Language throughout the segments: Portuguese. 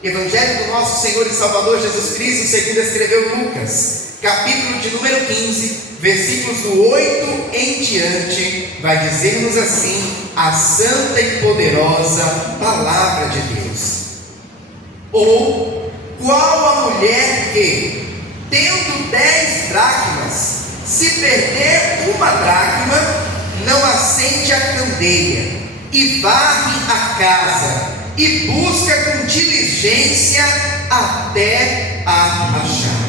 Evangelho do nosso Senhor e Salvador Jesus Cristo, segundo escreveu Lucas, capítulo de número 15, versículos do 8 em diante, vai dizer-nos assim a santa e poderosa palavra de Deus. Ou qual a mulher que, tendo 10 dracmas, se perder uma dracma, não acende a candeia e varre a casa e busca com diligência até a achar.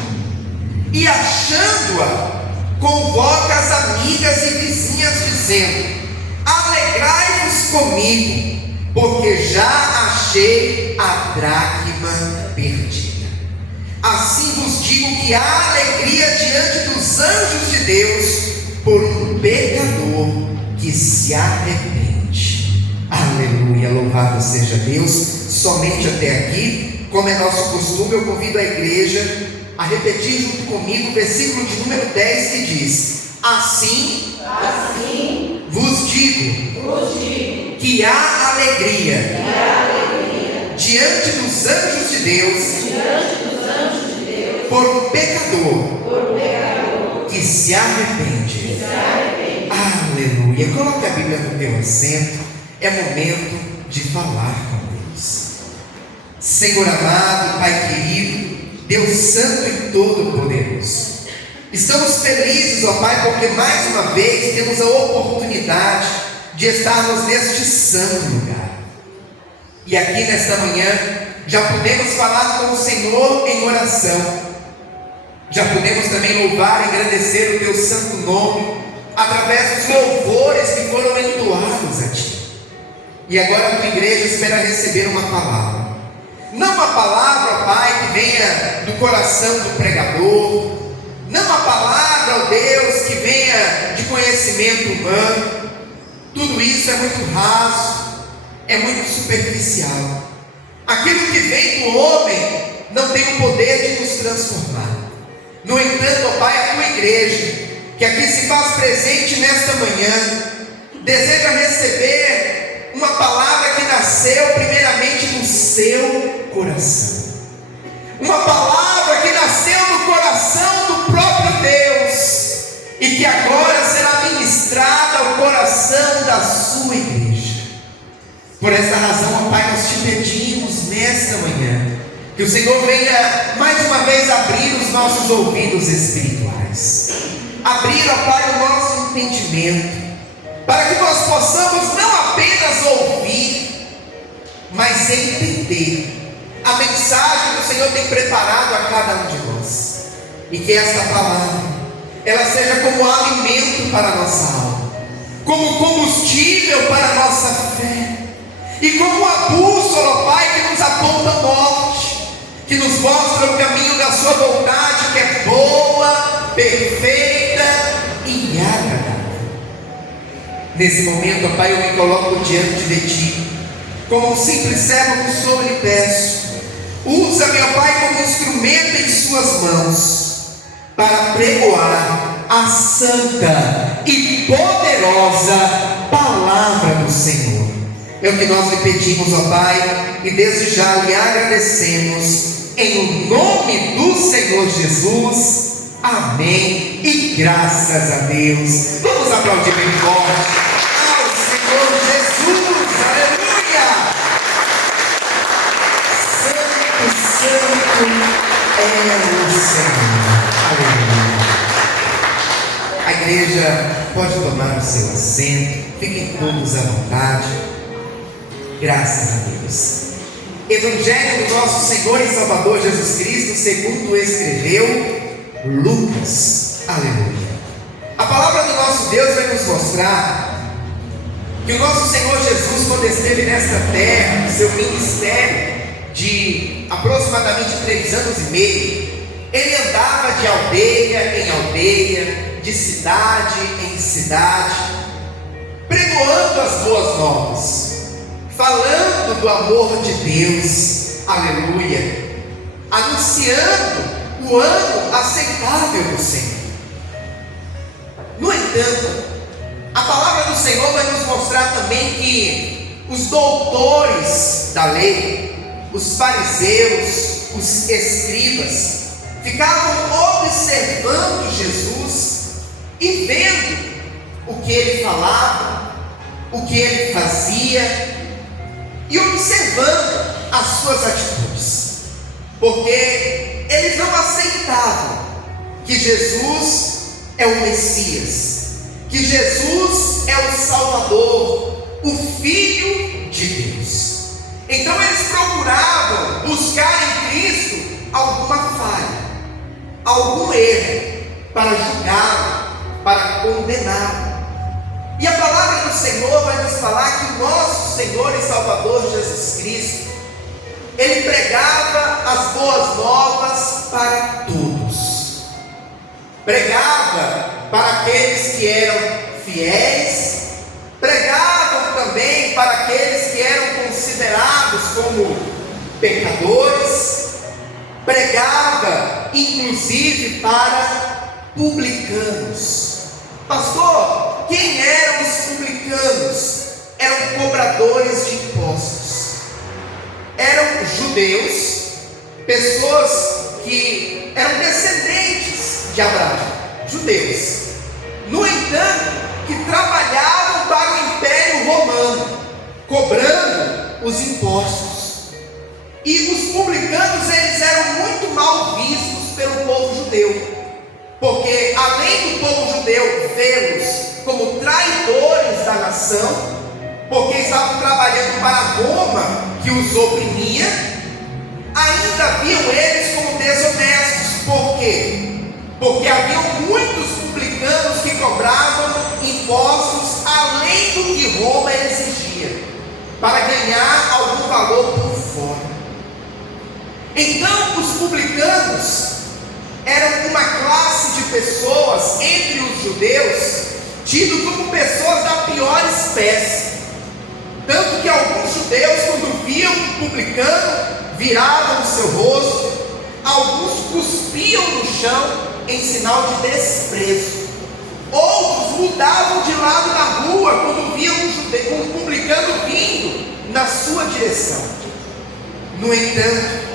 E achando-a, convoca as amigas e vizinhas, dizendo: alegrai-vos comigo, porque já achei a dracma perdida. Assim vos digo que há alegria diante dos anjos de Deus por um pecador que se arrepende. Aleluia, louvado seja Deus. Somente até aqui, como é nosso costume, eu convido a igreja a repetir junto comigo o versículo de número 10 que diz: assim vos digo que há alegria diante dos anjos de Deus por um pecador que se arrepende. Aleluia. Coloque a Bíblia no teu assento. É momento de falar com Deus. Senhor amado, Pai querido, Deus santo e todo-poderoso, estamos felizes, ó Pai, porque mais uma vez temos a oportunidade de estarmos neste santo lugar. E aqui nesta manhã já podemos falar com o Senhor em oração. Já podemos também louvar e agradecer o teu santo nome através dos louvores que foram entoados a Ti. E agora a tua igreja espera receber uma palavra. Não uma palavra, Pai, que venha do coração do pregador. Não uma palavra, ó Deus, que venha de conhecimento humano. Tudo isso é muito raso, é muito superficial. Aquilo que vem do homem não tem o poder de nos transformar. No entanto, ó Pai, a tua igreja, que aqui se faz presente nesta manhã, deseja receber uma palavra que nasceu primeiramente no seu coração. Uma palavra que nasceu no coração do próprio Deus e que agora será ministrada ao coração da sua igreja. Por esta razão, ó Pai, nós te pedimos nesta manhã que o Senhor venha mais uma vez abrir os nossos ouvidos espirituais, abrir, ó Pai, o nosso entendimento, para que nós possamos não apenas ouvir, mas entender a mensagem que o Senhor tem preparado a cada um de nós, e que esta palavra, ela seja como alimento para a nossa alma, como combustível para a nossa fé, e como uma bússola, Pai, que nos aponta a morte, que nos mostra o caminho da sua vontade, que é boa, perfeita e agradável. Nesse momento, ó Pai, eu me coloco diante de Ti, como um simples servo que sou, lhe peço, usa-me, ó Pai, como instrumento em Suas mãos, para pregoar a santa e poderosa palavra do Senhor. É o que nós lhe pedimos, ó Pai, e desde já lhe agradecemos, em nome do Senhor Jesus. Amém e graças a Deus. Vamos aplaudir bem forte ao Senhor Jesus. Aleluia! Santo é o Senhor. Aleluia! A igreja pode tomar o seu assento. Fiquem todos à vontade. Graças a Deus. Evangelho do nosso Senhor e Salvador Jesus Cristo, segundo escreveu Lucas. Aleluia. A palavra do nosso Deus vai nos mostrar que o nosso Senhor Jesus, quando esteve nesta terra, no seu ministério de aproximadamente 3 anos e meio, ele andava de aldeia em aldeia, de cidade em cidade, pregoando as boas novas, falando do amor de Deus, aleluia, anunciando o ano aceitável do Senhor. No entanto, a palavra do Senhor vai nos mostrar também que os doutores da lei, os fariseus, os escribas, ficavam observando Jesus e vendo o que ele falava, o que ele fazia, e observando as suas atitudes, porque eles não aceitavam que Jesus é o Messias, que Jesus é o Salvador, o Filho de Deus. Então eles procuravam buscar em Cristo alguma falha, algum erro, para julgá-lo, para condená-lo. E a palavra do Senhor vai nos falar que o nosso Senhor e Salvador Jesus Cristo, ele pregava as boas novas para todos. Pregava para aqueles que eram fiéis, pregavam também para aqueles que eram considerados como pecadores, pregava inclusive para publicanos. Pastor, quem eram os publicanos? Eram cobradores de impostos, eram judeus, pessoas que eram descendentes de Abraão, judeus, no entanto, que trabalhavam para o Império Romano, cobrando os impostos. E os publicanos, eles eram muito mal vistos pelo povo judeu, porque além do povo judeu vê-los como traidores da nação, porque estavam trabalhando para Roma, que os oprimia, ainda viam eles como desonestos. Por quê? Porque haviam muitos publicanos que cobravam impostos além do que Roma exigia, para ganhar algum valor por fora. Então os publicanos eram uma classe de pessoas entre os judeus, tidos como pessoas da pior espécie. Tanto que alguns judeus, quando viam um publicano, viravam o seu rosto, alguns cuspiam no chão em sinal de desprezo. Outros mudavam de lado na rua quando viam um publicano vindo na sua direção. No entanto,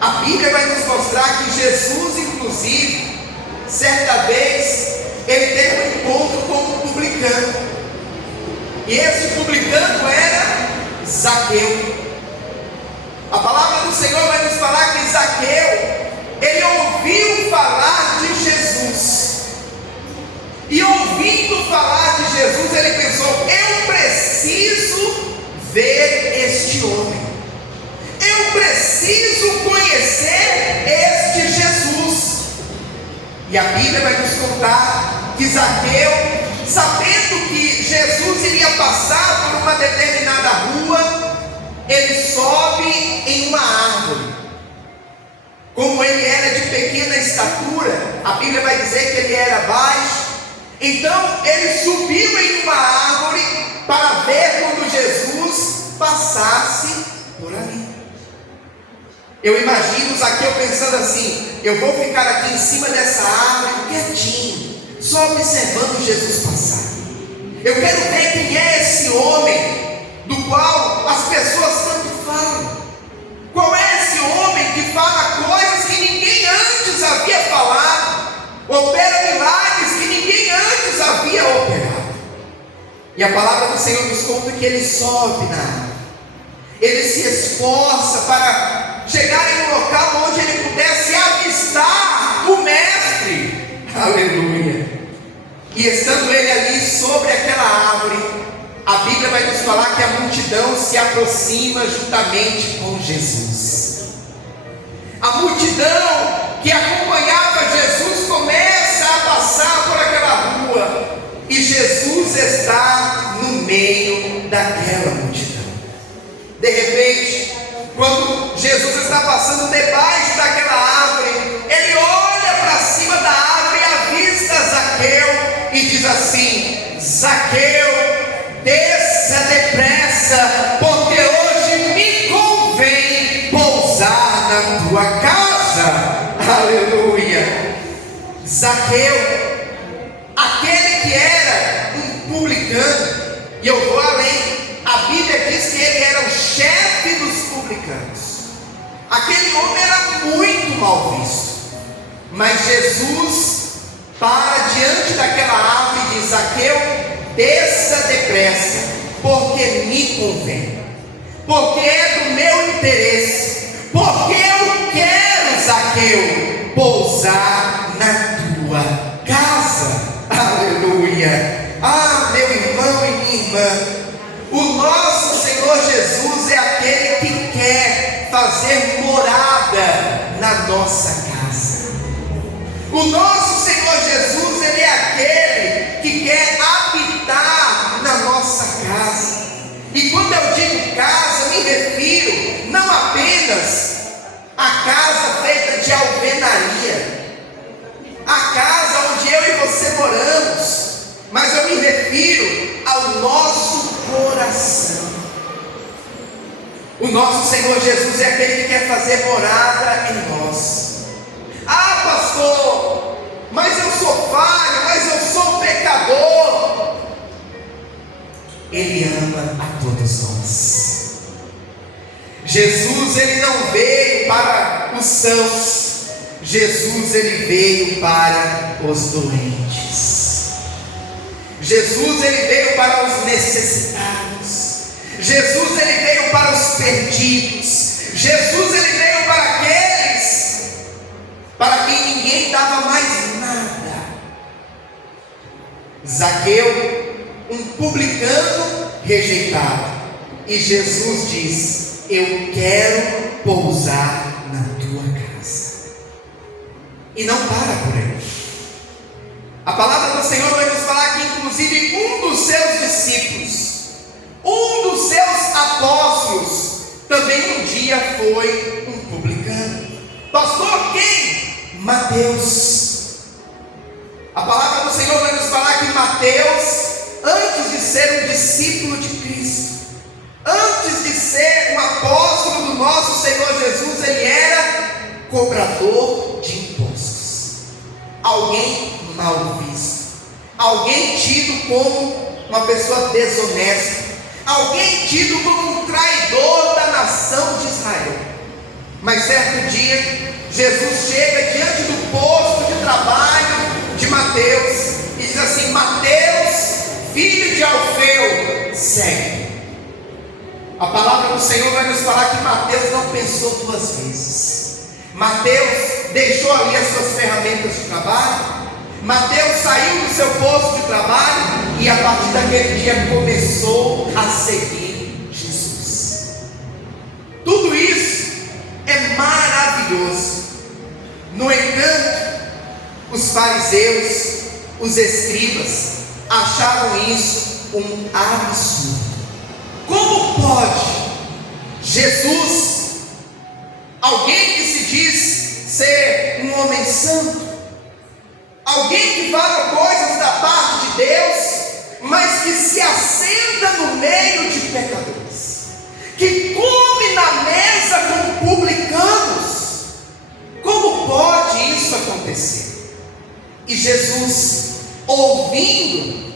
a Bíblia vai nos mostrar que Jesus, inclusive, certa vez, ele teve um encontro com um publicano. E esse publicano era Zaqueu. A palavra do Senhor vai nos falar que Zaqueu, ele ouviu falar de Jesus. E ouvindo falar de Jesus, ele pensou: eu preciso ver este homem. Eu preciso conhecer este Jesus. E a Bíblia vai nos contar que Zaqueu, sabendo que Jesus iria passar por uma determinada rua, ele sobe em uma árvore. Como ele era de pequena estatura, a Bíblia vai dizer que ele era baixo. Então ele subiu em uma árvore para ver quando Jesus passasse por ali. Eu imagino Zaqueu pensando assim: eu vou ficar aqui em cima dessa árvore quietinho, só observando Jesus passar. Eu quero ver quem é esse homem do qual as pessoas tanto falam. Qual é esse homem que fala coisas que ninguém antes havia falado, opera milagres que ninguém antes havia operado. E a palavra do Senhor nos conta que ele sobe na árvore, ele se esforça para chegar em um local onde ele pudesse avistar o mestre. Aleluia. E estando ele ali sobre aquela árvore, a Bíblia vai nos falar que a multidão se aproxima juntamente com Jesus. A multidão que acompanhava Jesus começa a passar por aquela rua, e Jesus está no meio daquela multidão. De repente, quando Jesus está passando debaixo daquela árvore, ele olha para cima da árvore e avista Zaqueu e diz assim: Zaqueu, desça depressa, porque hoje me convém pousar na tua casa. Aleluia. Zaqueu, aquele que era um publicano, e eu vou além, a Bíblia diz que ele era o chefe dos publicanos. homem era muito mal visto. Mas Jesus para diante daquela árvore e diz: Zaqueu, desça depressa, porque me convém, porque é do meu interesse, porque eu quero, Zaqueu, pousar na tua casa. Aleluia! Ah, meu irmão e minha irmã, o nosso Senhor Jesus é aquele que quer fazer morada na nossa casa. O nosso Senhor Jesus, Ele é aquele que quer habitar na nossa casa. E quando eu digo casa, me refiro não apenas à casa feita de alvenaria, a casa onde eu e você moramos, mas eu me refiro ao nosso coração. O nosso Senhor Jesus é aquele que quer fazer morada em nós. Ah, pastor, mas eu sou falho, mas eu sou pecador. Ele ama a todos nós. Jesus, Ele não veio para os sãos. Jesus, Ele veio para os doentes. Jesus, Ele veio para os necessitados. Jesus, Ele veio para os perdidos. Jesus, Ele veio para aqueles para quem ninguém dava mais nada. Zaqueu, um publicano rejeitado, e Jesus diz: eu quero pousar na tua casa. E não para por aí. A palavra do Senhor vai nos falar que inclusive um dos seus discípulos, um dos seus apóstolos, também um dia foi um publicano. Pastor, quem? Mateus. A palavra do Senhor vai nos falar que Mateus, antes de ser um discípulo de Cristo, antes de ser um apóstolo do nosso Senhor Jesus, ele era cobrador de impostos, alguém mal visto, alguém tido como uma pessoa desonesta, alguém tido como um traidor da nação de Israel. Mas certo dia, Jesus chega diante do posto de trabalho de Mateus e diz assim: Mateus, filho de Alfeu, segue. A palavra do Senhor vai nos falar que Mateus não pensou duas vezes. Mateus deixou ali as suas ferramentas de trabalho. Mateus saiu do seu posto de trabalho e a partir daquele dia começou a seguir Jesus. Tudo isso é maravilhoso. No entanto, os fariseus, os escribas, achavam isso um absurdo. Como pode Jesus, alguém que se diz ser um homem santo, alguém que fala coisas da parte de Deus, mas que se assenta no meio de pecadores, que come na mesa com publicanos, como pode isso acontecer? E Jesus, ouvindo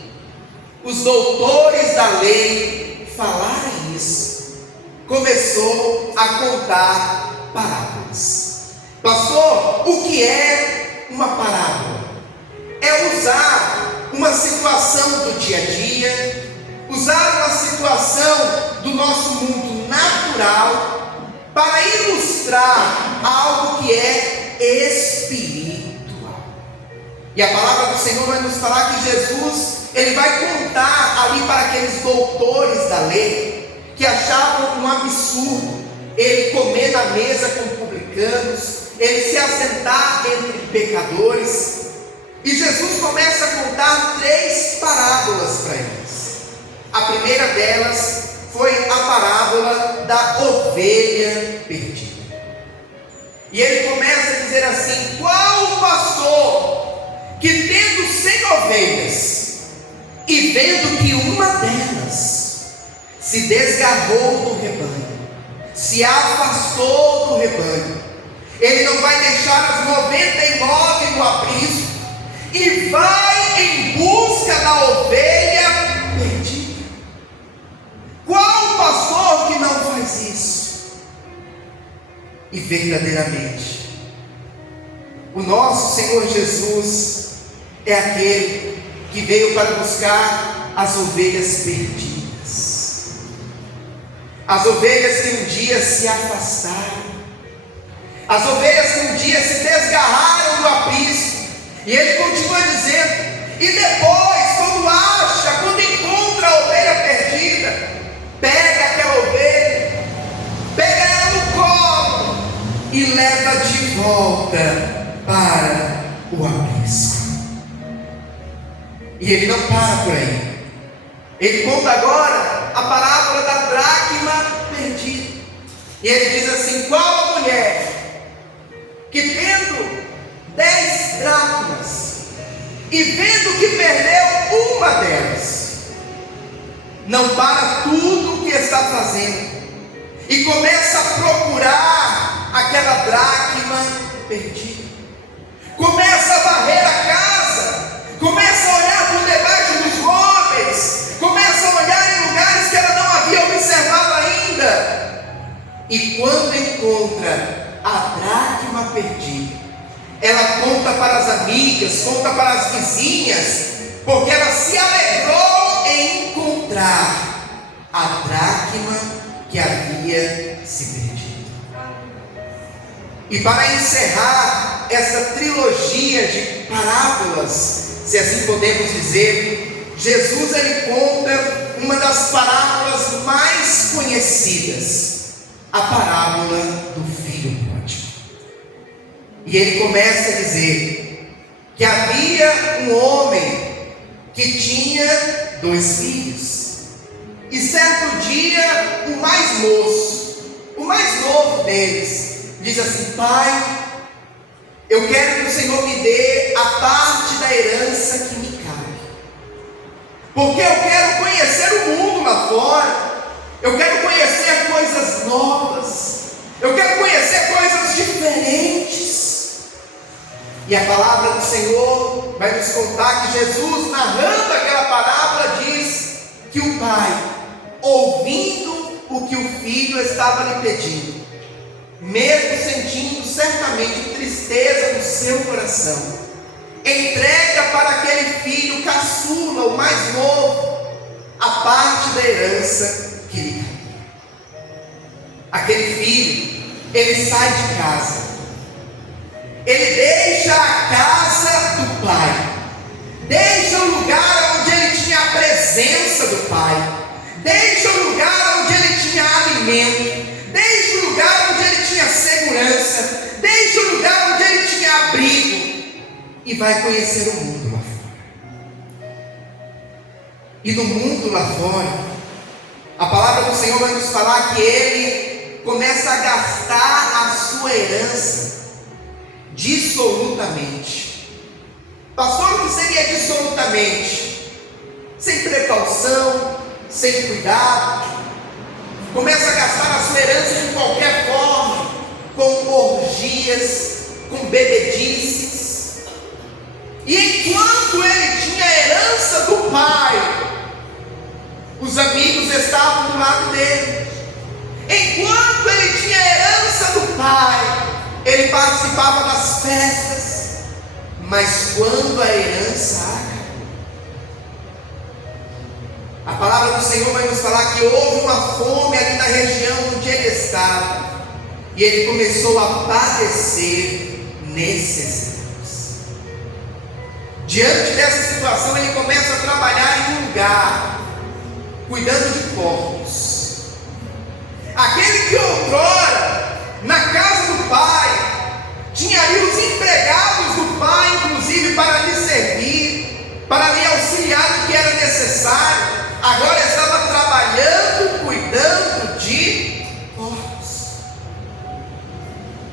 os doutores da lei falarem isso, começou a contar parábolas. Pastor, o que é uma parábola? É usar uma situação do dia a dia, usar uma situação do nosso mundo natural para ilustrar algo que é espiritual. E a palavra do Senhor vai nos falar que Jesus, ele vai contar ali para aqueles doutores da lei que achavam um absurdo ele comer na mesa com publicanos, ele se assentar entre pecadores. E Jesus começa a contar 3 parábolas para eles. A primeira delas foi a parábola da ovelha perdida. E ele começa a dizer assim: qual o pastor que, tendo 100 ovelhas, e vendo que uma delas se desgarrou do rebanho, se afastou do rebanho, ele não vai deixar as 99 no aprisco e vai em busca da ovelha perdida? Qual pastor que não faz isso? e verdadeiramente. O nosso Senhor Jesus é aquele que veio para buscar as ovelhas perdidas, as ovelhas que um dia se afastaram, as ovelhas que um dia se desgarraram do aprisco. E ele continua dizendo: e depois, quando encontra a ovelha perdida, pega aquela ovelha, pega ela no colo e leva de volta para o aprisco. E ele não para por aí. Ele conta agora a parábola da dracma perdida. E ele diz assim: qual a mulher que tendo 10 dracmas e vendo que perdeu uma delas, não para tudo o que está fazendo e começa a procurar aquela dracma perdida, começa a varrer a casa, começa a olhar por debaixo dos móveis, começa a olhar em lugares que ela não havia observado ainda, e quando encontra a dracma perdida, ela conta para as amigas, conta para as vizinhas, porque ela se alegrou em encontrar a dracma que havia se perdido. E para encerrar essa trilogia de parábolas, se assim podemos dizer, Jesus ele conta uma das parábolas mais conhecidas, a parábola do filho pródigo. E ele começa a dizer que havia um homem que tinha 2 filhos. E certo dia, o mais moço, o mais novo deles, diz assim: pai, eu quero que o Senhor me dê a parte da herança que me cabe, porque eu quero conhecer o mundo lá fora, eu quero conhecer coisas novas, eu quero conhecer coisas diferentes. E a palavra do Senhor vai nos contar que Jesus, narrando aquela parábola, diz que o pai, ouvindo o que o filho estava lhe pedindo, mesmo sentindo certamente tristeza no seu coração, entrega para aquele filho caçula, o mais novo, a parte da herança que lhe cabia. Aquele filho, ele sai de casa, ele deixa a casa do pai, deixa o lugar onde ele tinha a presença do pai, deixa o lugar onde ele tinha alimento, deixa o lugar onde ele tinha segurança, deixa o lugar onde ele tinha abrigo, e vai conhecer o mundo lá fora. E no mundo lá fora, a palavra do Senhor vai nos falar que ele começa a gastar a sua herança dissolutamente. Pastor, o que seria dissolutamente? Sem precaução, sem cuidado. Começa a gastar a sua herança de qualquer forma, com orgias, com bebedices. E enquanto ele tinha a herança do pai, os amigos estavam do lado dele. Enquanto ele tinha a herança do pai, ele participava das festas. Mas quando a herança acabou, a palavra do Senhor vai nos falar que houve uma fome ali na região onde ele estava, e ele começou a padecer necessidades. Diante dessa situação, ele começa a trabalhar em um lugar, cuidando de porcos. Aquele que outrora, na casa do pai, tinha ali os empregados do pai, inclusive para lhe servir, para lhe auxiliar no que era necessário, agora estava trabalhando, cuidando de porcos.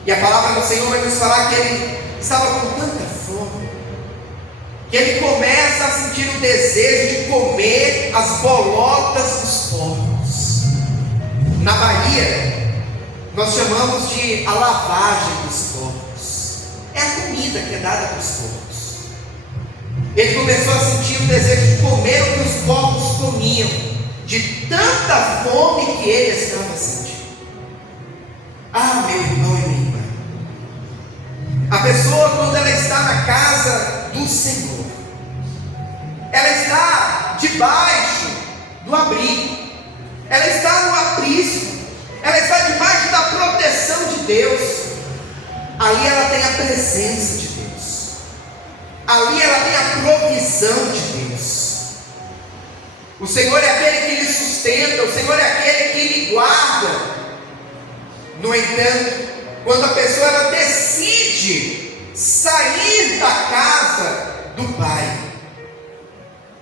E a palavra do Senhor vai nos falar que ele estava com tanta fome, que ele começa a sentir o desejo de comer as bolotas dos porcos. Na Bahia, nós chamamos de a lavagem dos porcos. É a comida que é dada para os porcos. Ele começou a sentir o desejo de comer o que os porcos comiam, de tanta fome que ele estava sentindo. Ah, meu irmão e minha irmã, a pessoa, quando ela está na casa do Senhor, ela está debaixo do abrigo, ela está no aprisco, ela está debaixo da proteção de Deus. Ali ela tem a presença de Deus, ali ela tem a provisão de Deus. O Senhor é aquele que lhe sustenta, o Senhor é aquele que lhe guarda. No entanto, quando a pessoa ela decide sair da casa do Pai,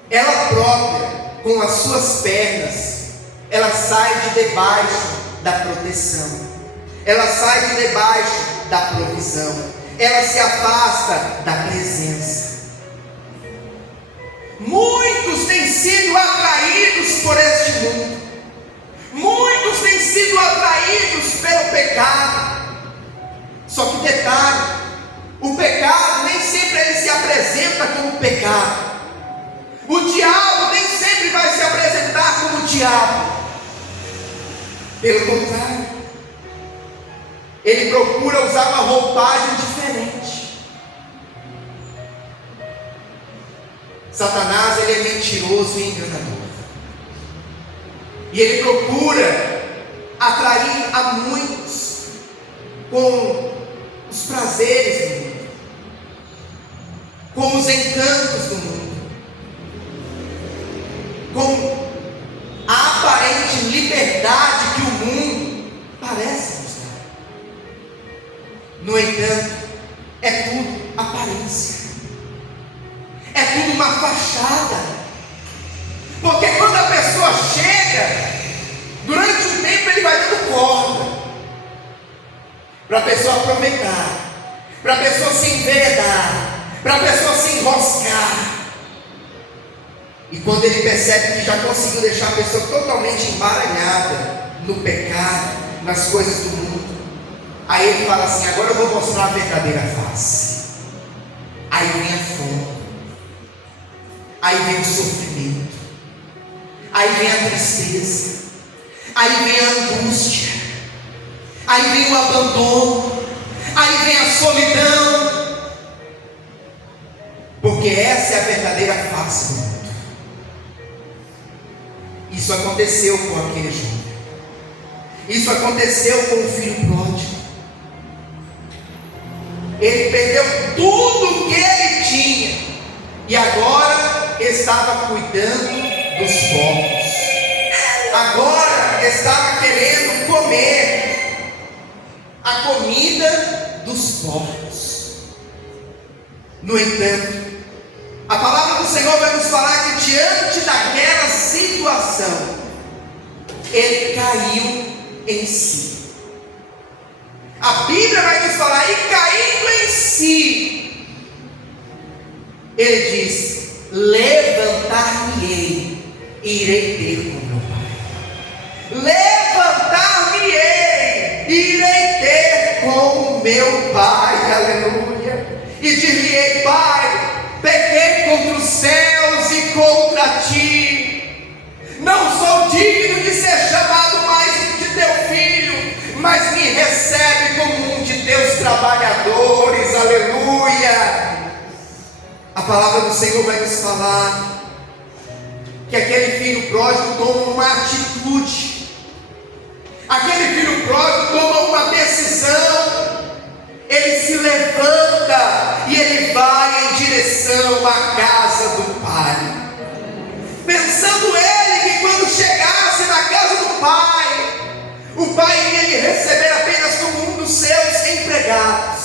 ela própria, com as suas pernas, ela sai de debaixo da proteção, ela sai de debaixo da provisão, ela se afasta da presença. Muitos têm sido atraídos por este mundo, muitos têm sido atraídos pelo pecado. Só que detalhe, o pecado nem sempre ele se apresenta como pecado. O diabo nem sempre vai se apresentar como diabo. Pelo contrário, ele procura usar uma roupagem diferente. Satanás, ele é mentiroso e enganador, e ele procura atrair a muitos com os prazeres do mundo, com os encantos do mundo, com a aparente liberdade que o mundo parece nos dar. No entanto, é tudo aparência, é tudo uma fachada. Porque quando a pessoa chega, durante um tempo ele vai dando corda, para a pessoa aproveitar, para a pessoa se enveredar, para a pessoa se enroscar. E quando ele percebe que já conseguiu deixar a pessoa totalmente embaralhada no pecado, nas coisas do mundo, aí ele fala assim: agora eu vou mostrar a verdadeira face. Aí vem a fome, aí vem o sofrimento, aí vem a tristeza, aí vem a angústia, aí vem o abandono, aí vem a solidão, porque essa é a verdadeira face do mundo. Isso aconteceu com aquele jovem, isso aconteceu com o filho pródigo. Ele perdeu tudo que ele tinha e agora estava cuidando dos porcos, agora estava querendo comer a comida dos porcos. No entanto, a palavra do Senhor vai nos falar que diante daquela situação, ele caiu em si. A Bíblia vai nos falar, e caindo em si, ele diz: levantar-me-ei e irei ter com meu Pai. Levantar-me-ei e irei ter com o meu Pai, aleluia. E dir-lhe-ei: Pai, pequei contra os céus e contra ti, não sou digno de ser chamado mais de teu filho, mas me recebe como um de teus trabalhadores, aleluia. A palavra do Senhor vai nos falar que aquele filho pródigo toma uma atitude, aquele filho pródigo toma uma decisão, ele se levanta e ele vai em direção à casa do Pai, pensando ele que quando chegasse na casa do Pai, o Pai iria lhe receber apenas como um dos seus empregados,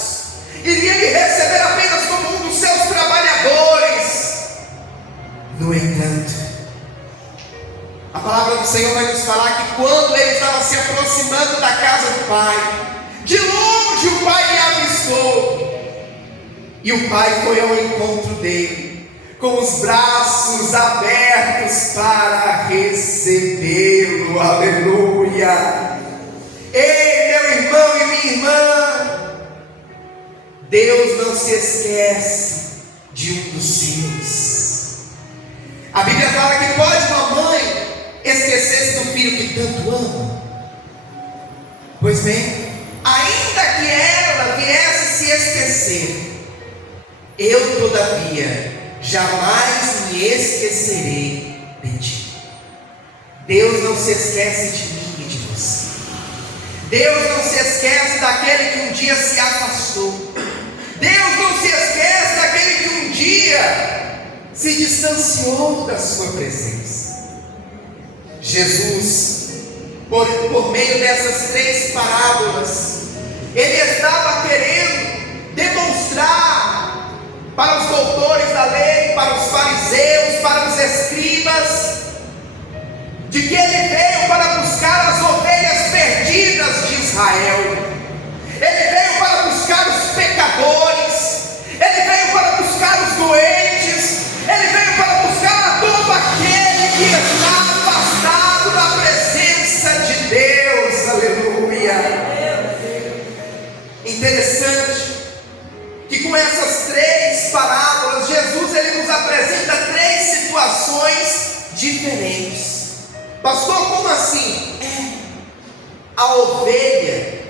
iria lhe receber apenas como um dos seus trabalhadores. No entanto, a palavra do Senhor vai nos falar que quando ele estava se aproximando da casa do Pai, de longe o Pai lhe avistou, e o Pai foi ao encontro dele, com os braços abertos para recebê-lo, aleluia. Ei, meu irmão e minha irmã, Deus não se esquece de um dos seus. A Bíblia fala que pode uma mãe esquecer-se do filho que tanto ama. Pois bem, a terceiro, eu todavia jamais me esquecerei de ti. Deus não se esquece de mim e de você. Deus não se esquece daquele que um dia se afastou. Deus não se esquece daquele que um dia se distanciou da sua presença. Jesus, por meio dessas 3 parábolas, ele estava querendo demonstrar para os doutores da lei, para os fariseus, para os escribas, de que ele veio para buscar as ovelhas perdidas de Israel. Ele veio para buscar os pecadores, ele veio para buscar os doentes, ele veio para buscar a todo aquele que está afastado da presença de Deus. Aleluia. Interessante que com essas 3 parábolas, Jesus ele nos apresenta 3 situações diferentes. Pastor, como assim? A ovelha,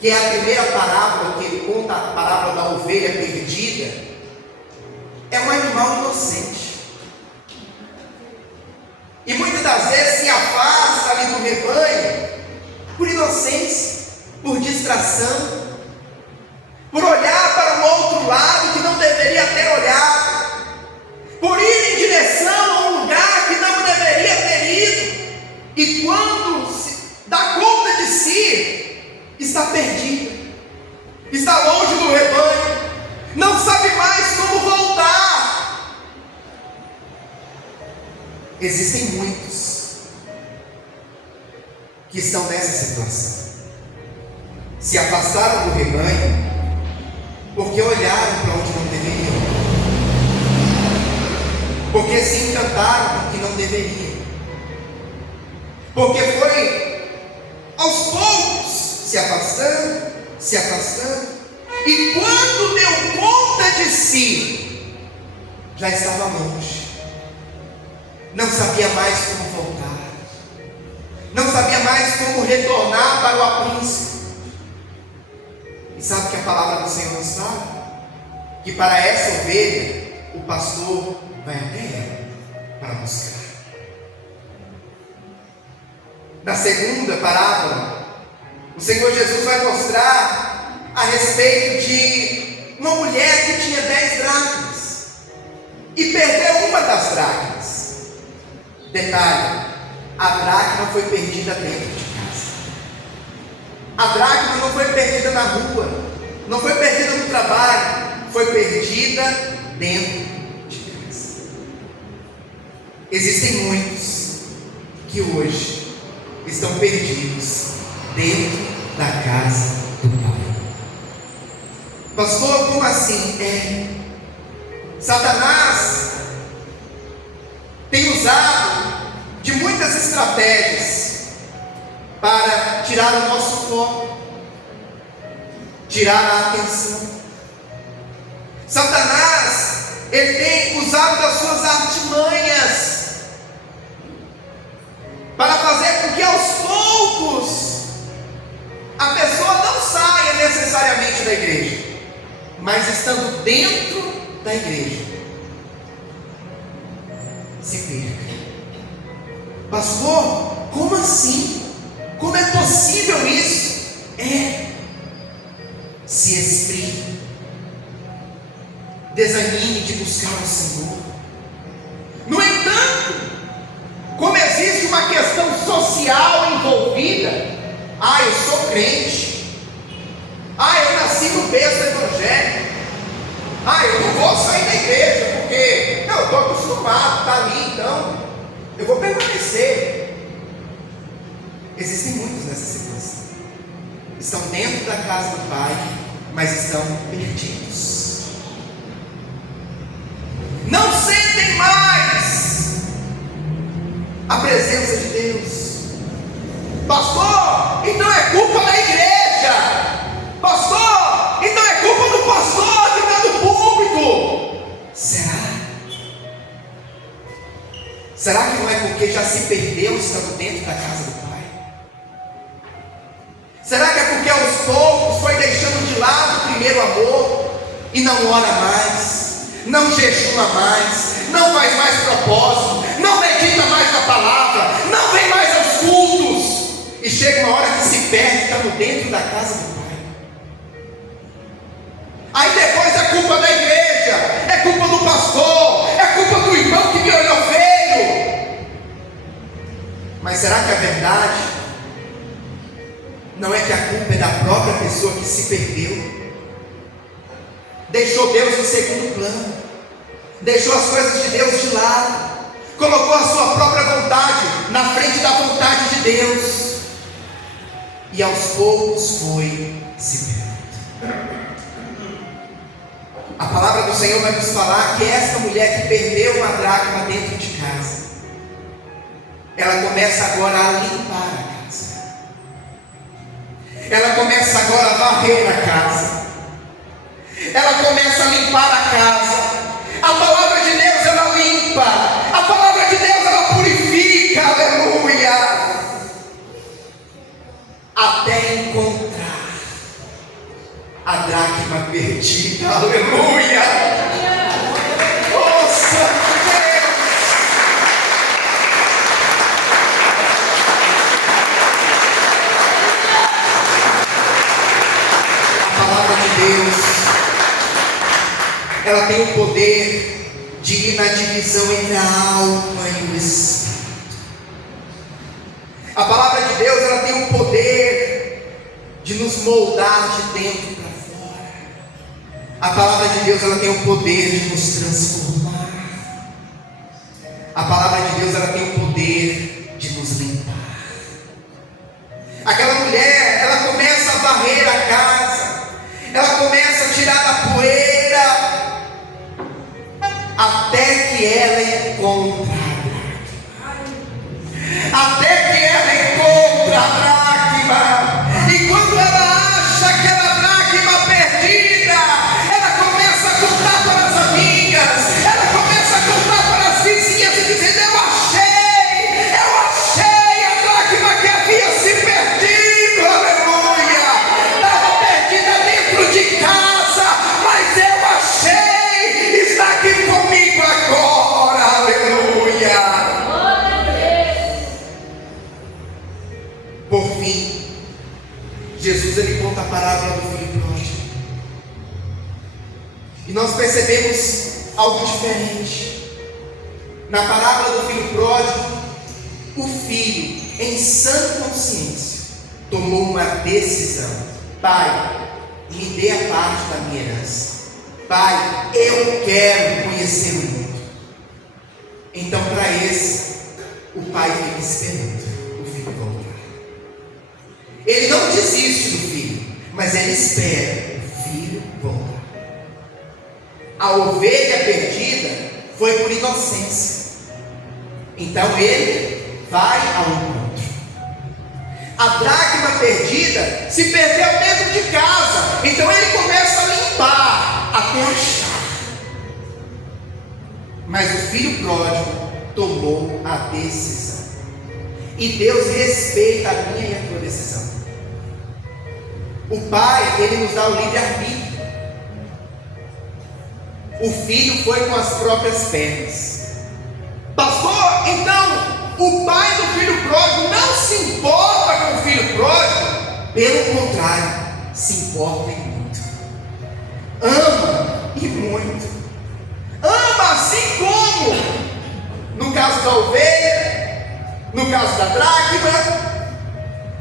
que é a primeira parábola que ele conta, a parábola da ovelha perdida, é um animal inocente. E muitas das vezes se afasta ali do rebanho por inocência, por distração, por olhar para um outro lado que não deveria ter olhado, por ir em direção a um lugar que não deveria ter ido, e quando se dá conta de si, está perdida, está longe do rebanho, não sabe mais como voltar. Existem muitos que estão nessa situação, se afastaram do rebanho porque olharam para onde não deveriam, porque se encantaram com o que não deveriam, porque foi aos poucos se afastando, e quando deu conta de si, já estava longe, não sabia mais como voltar, não sabia mais como retornar para o aprisco. E sabe que a palavra do Senhor nos fala? Que para essa ovelha, o pastor vai até ela para buscar. Na segunda parábola, o Senhor Jesus vai mostrar a respeito de uma mulher que tinha 10 dracmas e perdeu uma das dracmas. Detalhe, a dracma foi perdida dentro de casa. A dracma não foi perdida na rua, não foi perdida no trabalho, foi perdida dentro de casa. Existem muitos que hoje estão perdidos dentro da casa do Pai. Pastor, como assim? Satanás tem usado de muitas estratégias para tirar o nosso foco, tirar a atenção. Satanás, ele tem usado das suas artimanhas para fazer com que aos poucos a pessoa não saia necessariamente da igreja, mas estando dentro da igreja, se perca. Pastor, como assim? Como é possível isso? Se esfrie, desanime de buscar o Senhor. No entanto, como existe uma questão social envolvida, eu sou crente, eu nasci no berço evangélico, eu não vou sair da igreja, porque eu estou acostumado, está ali, então eu vou permanecer. Existem muitos nessa situação, estão dentro da casa do Pai, mas estão perdidos, não sentem mais a presença de Deus. Pastor, então é culpa da igreja. Pastor, então é culpa do pastor que está no púlpito. Será que não é porque já se perdeu estando dentro da casa do Pai? Será que é porque aos poucos foi deixando de lado o primeiro amor? e não ora mais, não jejua mais, não faz mais propósito, não medita mais na palavra, não vem mais aos cultos, e chega uma hora que se perde, está no dentro da casa do Pai. Aí depois é culpa da igreja, é culpa do pastor, é culpa do irmão que me olhou feio. Mas será que a verdade não é que a culpa é da própria pessoa que se perdeu? Deixou Deus em segundo plano, deixou as coisas de Deus de lado, colocou a sua própria vontade na frente da vontade de Deus, e aos poucos foi se perdendo. A palavra do Senhor vai nos falar que esta mulher que perdeu uma dracma dentro de casa, ela começa agora a limpar a casa, ela começa agora a varrer a casa, ela começa a limpar a casa. A palavra de Deus ela limpa, a palavra de Deus ela purifica, aleluia, até encontrar a dracma perdida, aleluia. Oh, Santo Deus! A palavra de Deus, ela tem o poder de ir na divisão entre a alma e o espírito. A palavra de Deus, ela tem o poder de nos moldar de dentro para fora. A palavra de Deus, ela tem o poder de nos transformar. A palavra de Deus, ela tem o poder de nos limpar. Aquela mulher, ela começa a varrer a casa, ela começa a tirar a poeira, até que ela encontra a dracma. Até que ela encontra a dracma. E quando ela acha aquela dracma perdida, ela começa a contar para as amigas, ela começa a contar para as vizinhas e dizer: eu achei a dracma que havia se perdido, aleluia. Estava perdida dentro de casa, mas eu achei, está aqui comigo agora, aleluia. Por fim, Jesus ele conta a parábola do filho pródigo, e nós percebemos algo diferente. Na parábola do filho pródigo, o filho, em sã consciência, tomou uma decisão: Pai, me dê a parte da minha herança. Pai, eu quero conhecer o mundo. Então, para esse, o pai fica esperando o filho voltar. Ele não desiste do filho, mas ele espera o filho voltar. A ovelha perdida foi por inocência, então ele vai ao encontro. A dracma perdida se perdeu dentro de casa, então ele começa a limpar até achar. Mas o filho pródigo tomou a decisão, e Deus respeita a minha e a tua decisão. O Pai, ele nos dá o livre-arbítrio. O filho foi com as próprias pernas. Pastor, então o pai do filho pródigo não se importa com o filho pródigo? Pelo contrário, se importa e muito. Ama e muito. Ama assim como no caso da ovelha, no caso da dracma.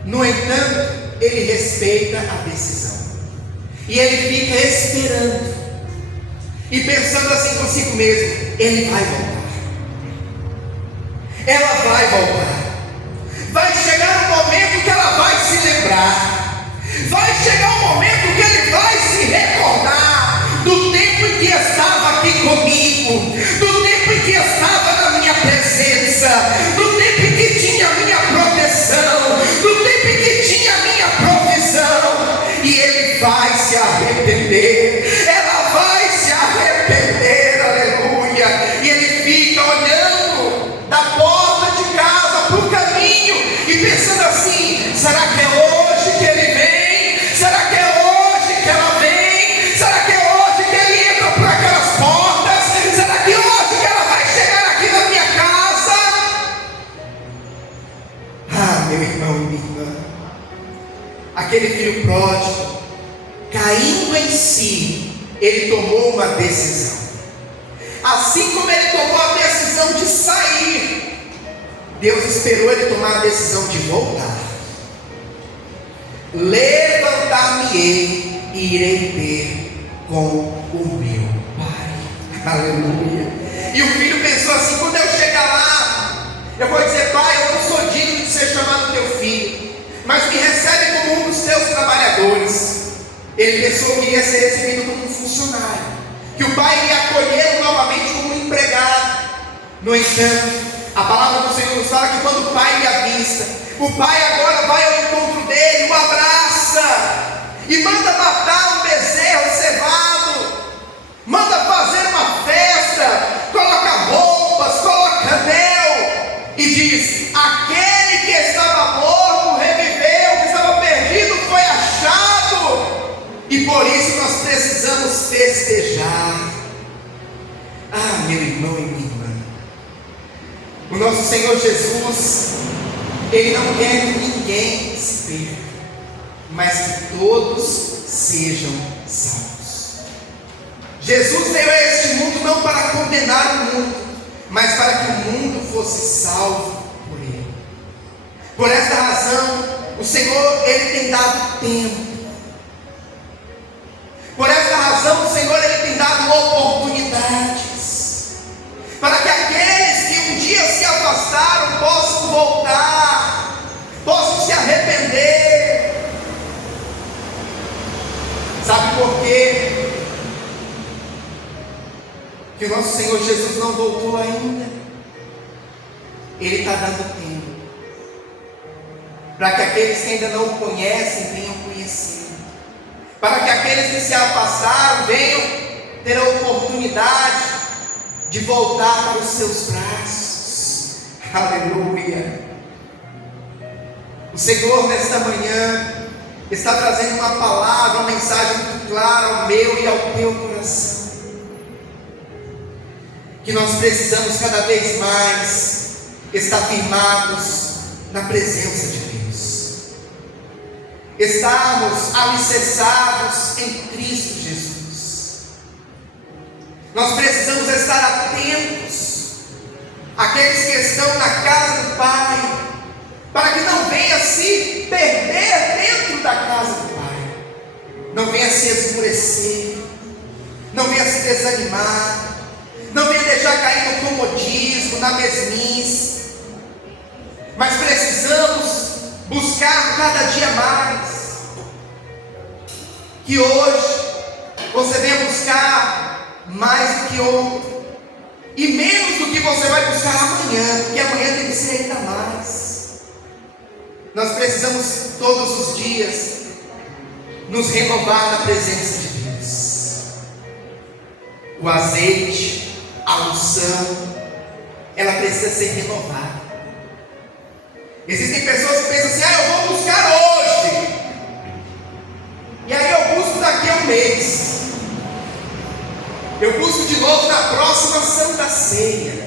No entanto, ele respeita a decisão, e ele fica esperando e pensando assim consigo mesmo: ele vai voltar, ela vai voltar, vai chegar um momento que ela vai se lembrar, vai chegar um momento que ele vai se recordar do tempo em que estava aqui comigo, do tempo em que estava na minha presença, do tempo em que tinha a minha proteção, do tempo em que tinha a minha provisão, e ele vai se arrepender, ela vai se arrepender, aleluia. E ele fica olhando da porta de casa para o caminho e pensando assim: será que é hoje que ele vem? Será que é hoje que ela vem? Será que é hoje que ele pródigo, caindo em si, ele tomou uma decisão. Assim como ele tomou a decisão de sair, Deus esperou ele tomar a decisão de voltar. Levantar-me-ei e irei ter com o meu Pai. Aleluia. E o filho pensou assim: quando eu chegar lá, eu vou dizer: pai, eu não sou digno de ser chamado teu filho, mas me recebe como um dos teus trabalhadores. Ele pensou que iria ser recebido como um funcionário, que o pai iria acolhê-lo novamente como um empregado. No entanto, a palavra do Senhor nos fala que quando o pai lhe avista, o pai agora vai ao encontro dele, o abraça e manda matar um bezerro cevado, manda fazer uma festa, coloca roupas, coloca anel e diz: aquele que estava morto reviveu, que estava perdido foi achado, e por isso nós precisamos festejar. Ah, meu irmão e minha irmã, o nosso Senhor Jesus, Ele não quer que ninguém se perca, mas que todos sejam salvos. Jesus veio a este mundo não para condenar o mundo, mas para que o mundo fosse salvo por Ele. Por esta razão, o Senhor, Ele tem dado tempo. Por esta razão, o Senhor, Ele tem dado oportunidades, para que aqueles que um dia se afastaram possam voltar, possam se arrepender. Sabe por quê que o nosso Senhor Jesus não voltou ainda? Ele está dando tempo, para que aqueles que ainda não o conhecem venham conhecer, para que aqueles que se afastaram venham ter a oportunidade de voltar para os seus braços. Aleluia. O Senhor nesta manhã está trazendo uma palavra, uma mensagem muito clara ao meu e ao teu coração, que nós precisamos cada vez mais estar firmados na presença de Deus, estarmos alicerçados em Cristo Jesus. Nós precisamos estar atentos àqueles que estão na casa do Pai, para que não venha se perder dentro da casa do Pai, não venha se esmurecer, não venha se desanimar, não venha deixar cair no comodismo, na mesmice, mas precisamos buscar cada dia mais, que hoje você venha buscar mais do que ontem, e menos do que você vai buscar amanhã, porque amanhã tem que ser ainda mais. Nós precisamos todos os dias nos renovar na presença de Deus. O azeite, a unção, ela precisa ser renovada. Existem pessoas que pensam assim: eu vou buscar hoje, e aí eu busco daqui a um mês, eu busco de novo na próxima Santa Ceia.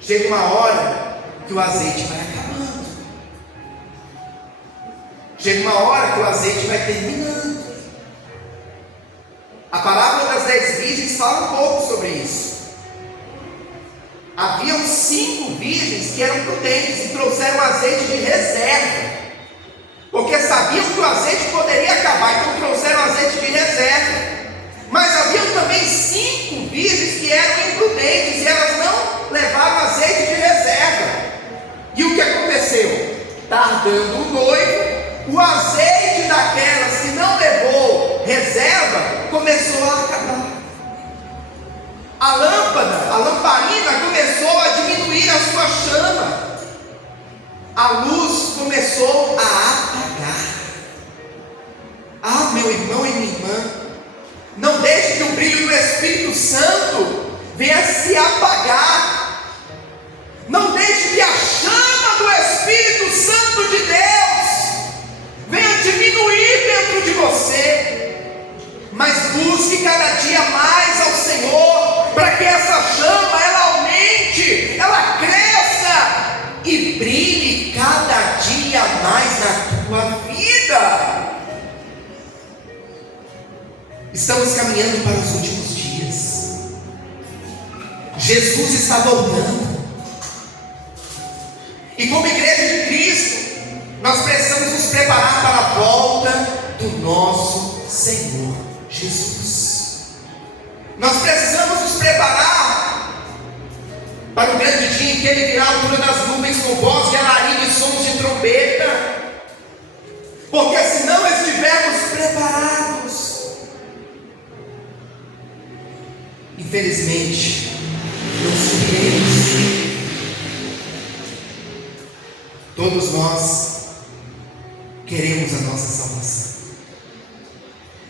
Chega uma hora que o azeite vai acabando, chega uma hora que o azeite vai terminando. A parábola das 10 virgens fala um pouco sobre isso. Haviam 5 virgens que eram prudentes e trouxeram azeite de reserva, porque sabiam que o azeite poderia acabar, então trouxeram azeite de reserva. Mas haviam também 5 virgens que eram imprudentes e elas não levaram azeite de reserva. E o que aconteceu? Tardando o noivo, o azeite daquelas que não levou reserva começou a acabar. A lâmpada, a lamparina começou a diminuir a sua chama, a luz começou a apagar. Ah, meu irmão e minha irmã, não deixe que o brilho do Espírito Santo venha se apagar. Não deixe que a chama do Espírito Santo de Deus venha diminuir dentro de você, mas busque cada dia mais ao Senhor, para que essa chama ela aumente, ela cresça e brilhe cada dia mais na tua Estamos caminhando para os últimos dias. Jesus está voltando. E como igreja de Cristo, nós precisamos nos preparar para a volta do nosso Senhor Jesus. Nós precisamos nos preparar para o grande dia em que Ele virá à altura das nuvens com voz de alarido e sons de trombeta. Porque se não estivermos preparados, infelizmente, não subiremos. Todos nós queremos a nossa salvação.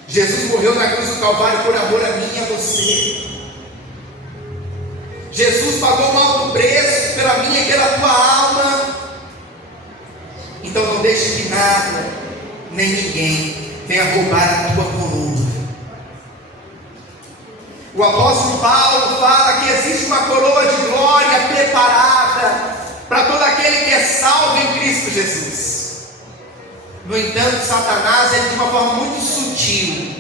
Jesus morreu na cruz do Calvário por amor a mim e a você. Jesus pagou um alto preço pela minha e pela tua alma. Então não deixe que nada, nem ninguém venha roubar a tua coroa. O apóstolo Paulo fala que existe uma coroa de glória preparada para todo aquele que é salvo em Cristo Jesus. No entanto, Satanás, ele de uma forma muito sutil,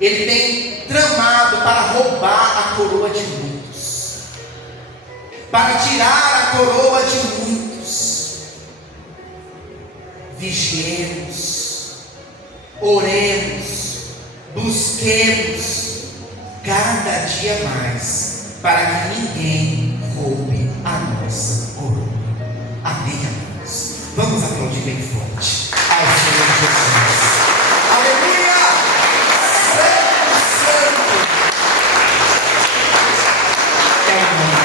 ele tem tramado para roubar a coroa de muitos, para tirar a coroa de muitos. Vigiemos, oremos, busquemos cada dia mais, para que ninguém roube a nossa coroa. Amém, amigos? Vamos aplaudir bem forte ao Senhor Jesus. Aleluia! Santo, santo é o nome